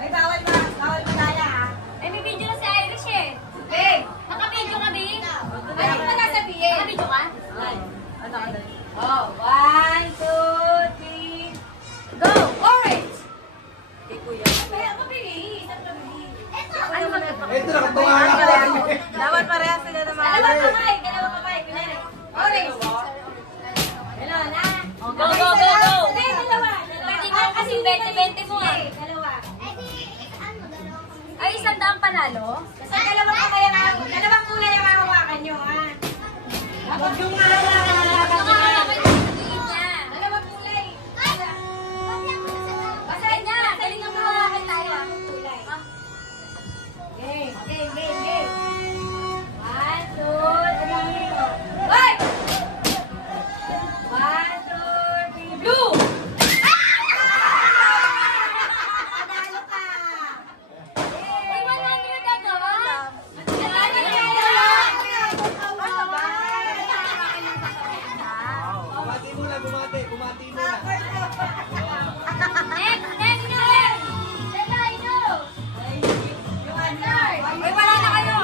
Ay, bawal magaya ha. Eh, may video na si Irish eh. Okay. Naka-video kami. Ano ba nasabihin? Naka-video ka? Oh, 1, 2, 3. Go! Orange! Hindi kuya. Kaya mabilis. Ano magkakapag? Ito, nakatunga lang. Dapat parehas sila naman. Dalawang kamay. Pinari. Orange. Hello, na. Go, go, go, go. Dalawa. Pwede mo kasi 20-20 mo ah. Dalawa. Ay, 100 panalo? Sa dalawang kamay ang dalawang kulay ang hawakan nyo, ha? Huwag yung hawakan ang laban nyo. Dalawang kulay. Basahin niya. Galing ang mawawakan tayo. Game. 1, 2, 3, go. Hoy! 1, 2, 3, blue! Panalo ka! Ay, 100 ano? Bumati muna, bumati muna. Next na rin. Ay, wala na kayo.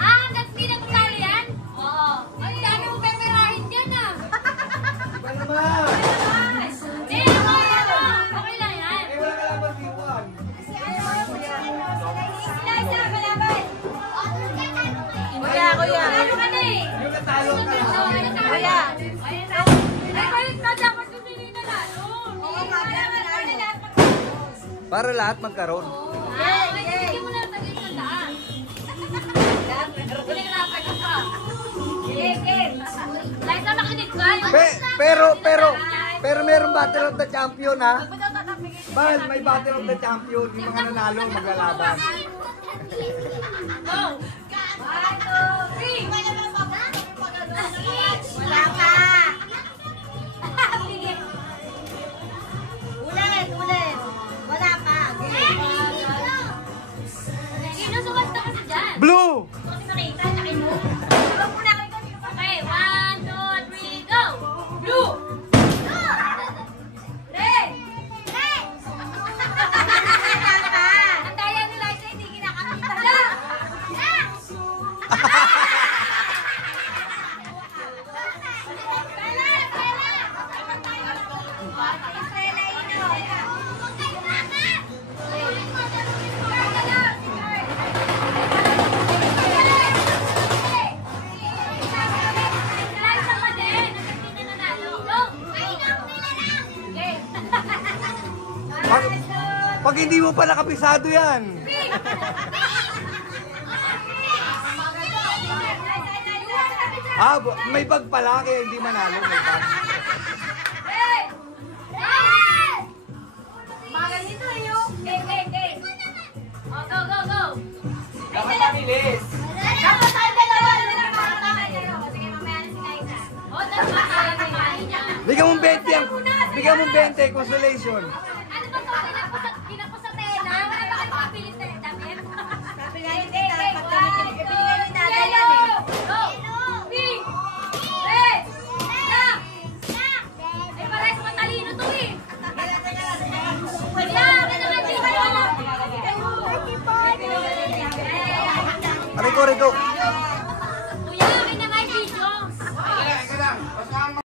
Hanggang pinagkutalo yan? Oo. Ay, dami mong peperahin dyan ah. Iba naman. Eh, okay lang yan. Eh, wala ka lang mag-iwan. Kuya. Ano ka na eh? Yung natalo ka. Kuya. Ay, balik ka dapat yung sino yung nanalo. Para lahat magkaroon. Ay, bigyan mo na lang tagli ng daan. Pinaglapan ka pa. Liza, makinig ka. Pero meron Battle of the Champion, ha? Bahal, may Battle of the Champion. Yung mga nanalo, maglalaban. Go! 1, 2, 3. Wala ka. Ulit. Wala ka. Sino sumasta kasi dyan? Blue! Kasi makita, laki mo. Huwag mo na kayo kasi kapag. Okay, 1, 2, 3, go! Blue! Red! Wala ka. Ang daya ni Liza, hindi kinakakita. Liza pa din. Ang hindi na nanalo. Go! Okay. Pag hindi mo pa nakapisado yan. May bag pala, kaya hindi manalo. May bag. Mga ganito yung game. Oh, go, go, go! Dapat mabilis. Dapat tayo dalawa. Sige, mamaya na si Liza. Oh, dapat kaya may mali niya. Bigyan mong 20 yan. Bigyan mong 20, consolation.